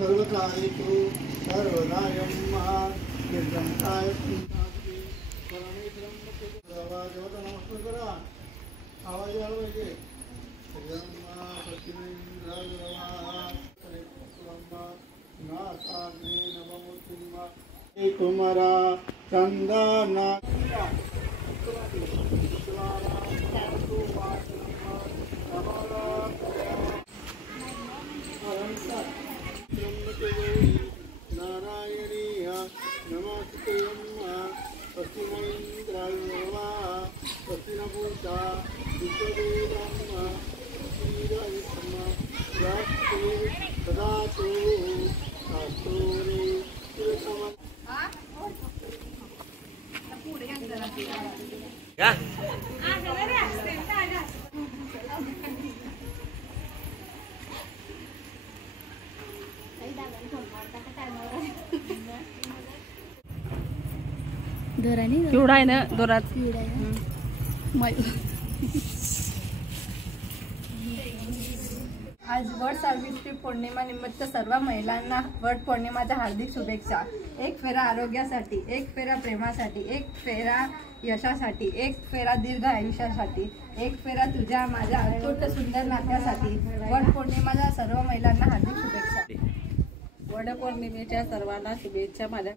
सर्वकार्येषु सर्वदा यं निर्गमताय परमेश्वरं देवादेवता नमस्कार करा आवाज आला पाहिजे तुम्हारा चंदना नारायणीय नमस्ते पश्चिमेन्द्राय पश्चिमभूता विश्वदेवम् सदा केवढा आहे ना दोरात आज वट सावित्री पौर्णिमा निमित्त सर्व महिलांना वट पौर्णिमाच्या हार्दिक शुभेच्छा। एक फेरा आरोग्यासाठी, एक फेरा प्रेमासाठी, एक फेरा यशासाठी, एक फेरा दीर्घ आयुष्यासाठी, एक फेरा तुझ्या माझ्या अतूट सुंदर नात्यासाठी। वट पौर्णिमाच्या सर्व महिलांना हार्दिक शुभेच्छा। वट पौर्णिमेच्या सर्वांना शुभेच्छा। माझ्या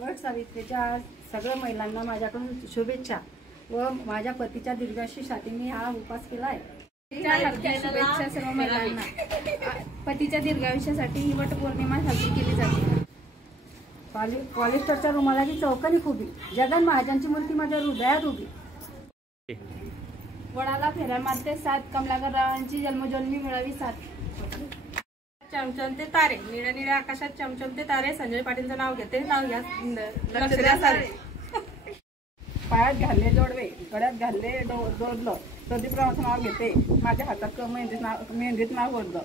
वट सावित्रीच्या सगळ्या महिलांना माझ्याकडून शुभेच्छा व माझ्या पतीच्या दीर्घायुष्यासाठी मी हा उपवास केला आहे। शुभेच्छा सर्व महिलांना। पतीच्या दीर्घायुष्यासाठी ही वट पौर्णिमा साजरी केली जाते। पॉलिस्टरच्या रुमालाची चौकनी खुबी, जगन महाराजांची मूर्ती माझ्या हृदयात उभी। वडाला फेऱ्या मारते सात, कमलाकररावांची जन्मजन्मी मिळावी साथ। चमचमते तारे, निळ्या निळ्या आकाशात चमचमते तारे, संजय पाटीलचं नाव घेते, नाव घ्या लक्ष द्या सारे। पायात घालले जोडवे, गळ्यात घालले जोडलं, प्रदीपरावांचं नाव घेते, माझ्या हातात मेहंदीत नाव ओढलं।